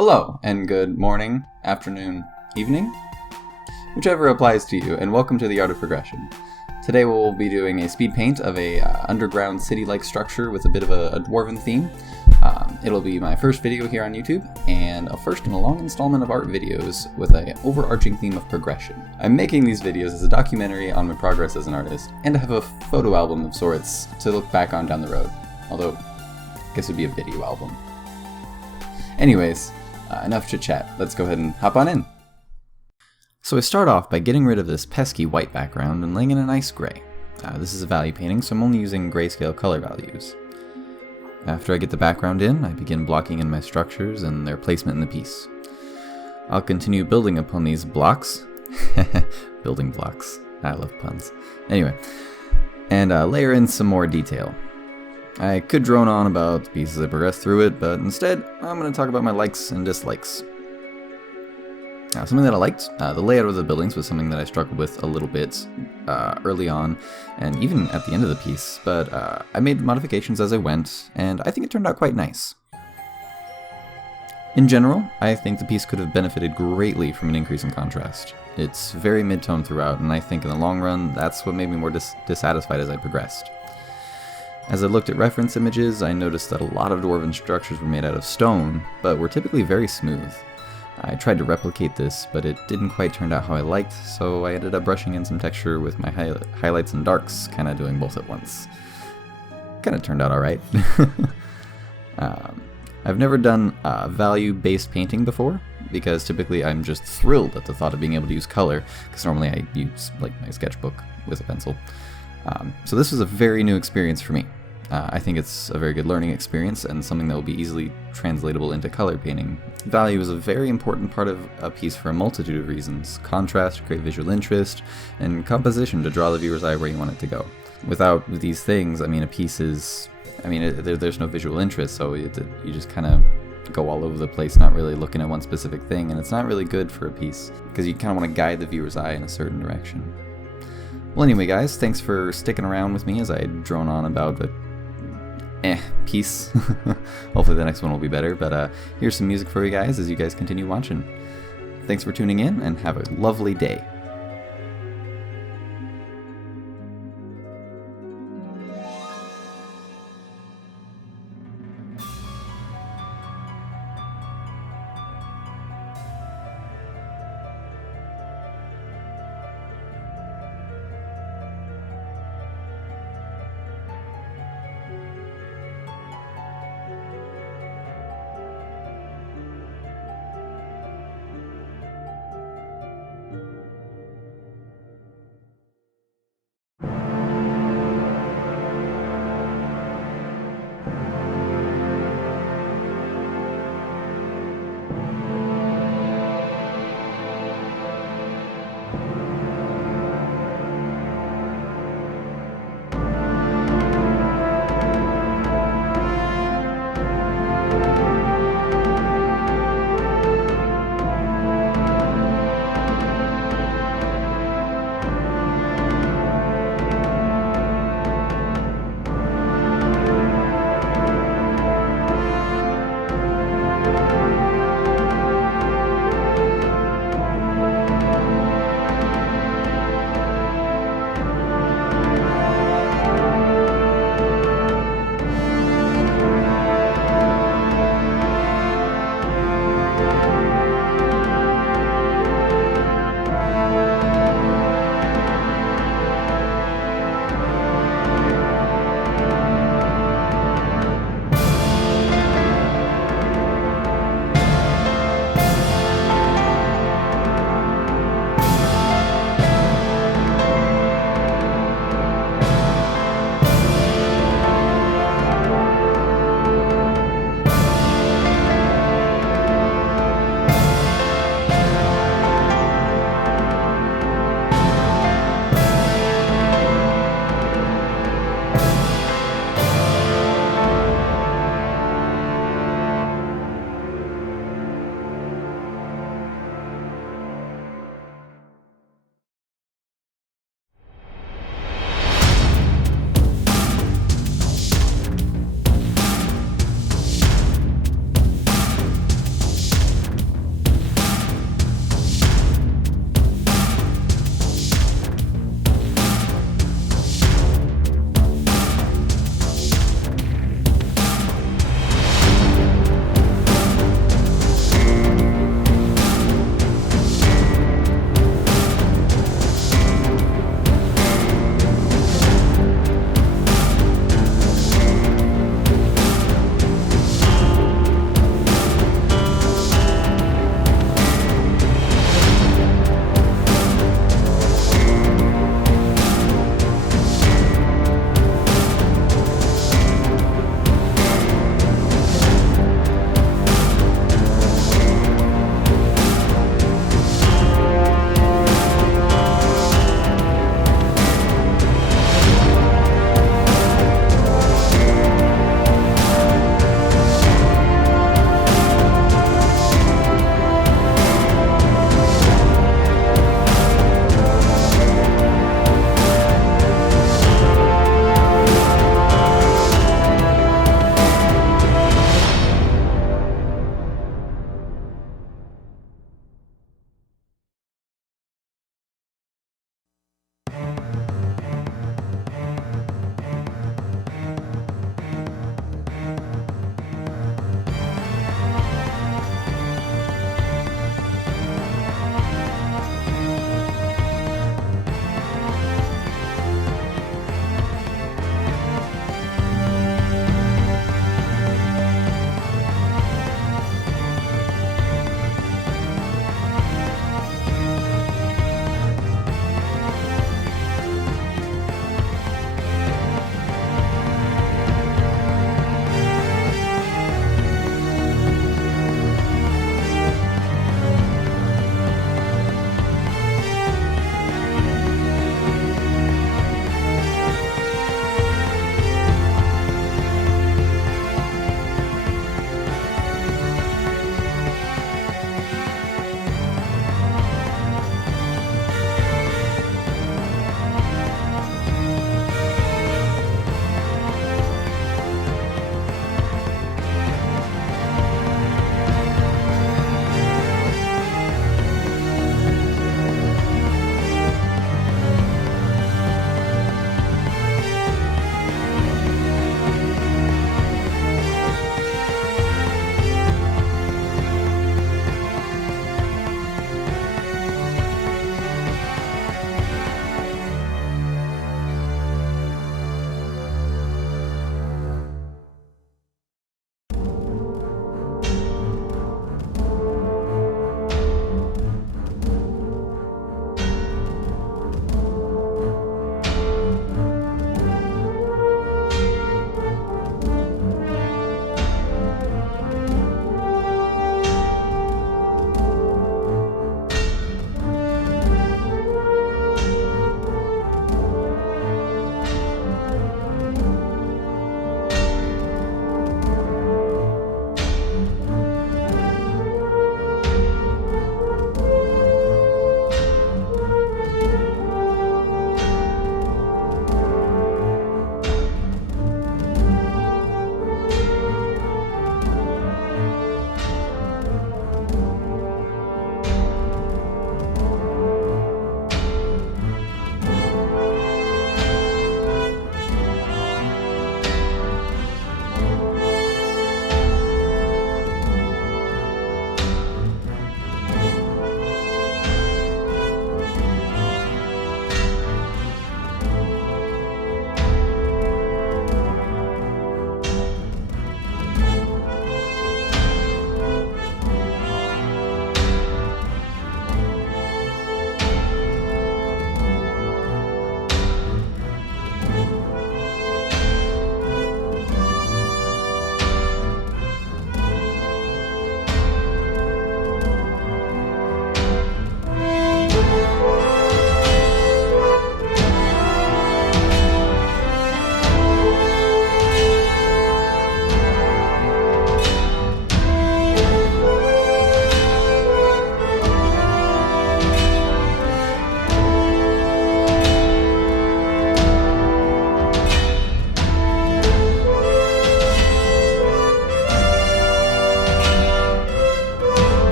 Hello, and good morning, afternoon, evening, whichever applies to you, and welcome to the Art of Progression. Today we'll be doing a speed paint of a underground city-like structure with a bit of a dwarven theme. It'll be my first video here on YouTube, and a first in a long installment of art videos with an overarching theme of progression. I'm making these videos as a documentary on my progress as an artist, and to have a photo album of sorts to look back on down the road. Although, I guess it'd be a video album. Anyways, enough chit-chat. Let's go ahead and hop on in. So I start off by getting rid of this pesky white background and laying in a nice gray. This is a value painting, so I'm only using grayscale color values. After I get the background in, I begin blocking in my structures and their placement in the piece. I'll continue building upon these blocks. Building blocks. I love puns. Anyway, and layer in some more detail. I could drone on about the pieces I progressed through it, but instead, I'm going to talk about my likes and dislikes. Something that I liked, the layout of the buildings was something that I struggled with a little bit early on, and even at the end of the piece, but I made modifications as I went, and I think it turned out quite nice. In general, I think the piece could have benefited greatly from an increase in contrast. It's very mid-tone throughout, and I think in the long run, that's what made me more dissatisfied as I progressed. As I looked at reference images, I noticed that a lot of dwarven structures were made out of stone, but were typically very smooth. I tried to replicate this, but it didn't quite turn out how I liked, so I ended up brushing in some texture with my highlights and darks, kinda doing both at once. Kinda turned out alright. I've never done value-based painting before, because typically I'm just thrilled at the thought of being able to use color, because normally I use like my sketchbook with a pencil. So this was a very new experience for me. I think it's a very good learning experience and something that will be easily translatable into color painting. Value is a very important part of a piece for a multitude of reasons. Contrast to create visual interest, and composition to draw the viewer's eye where you want it to go. Without these things, I mean, a piece is... there's no visual interest, so you just kind of go all over the place, not really looking at one specific thing, and it's not really good for a piece, because you kind of want to guide the viewer's eye in a certain direction. Well, anyway, guys, thanks for sticking around with me as I drone on about the piece. Hopefully the next one will be better, but here's some music for you guys as you guys continue watching. Thanks for tuning in, and have a lovely day.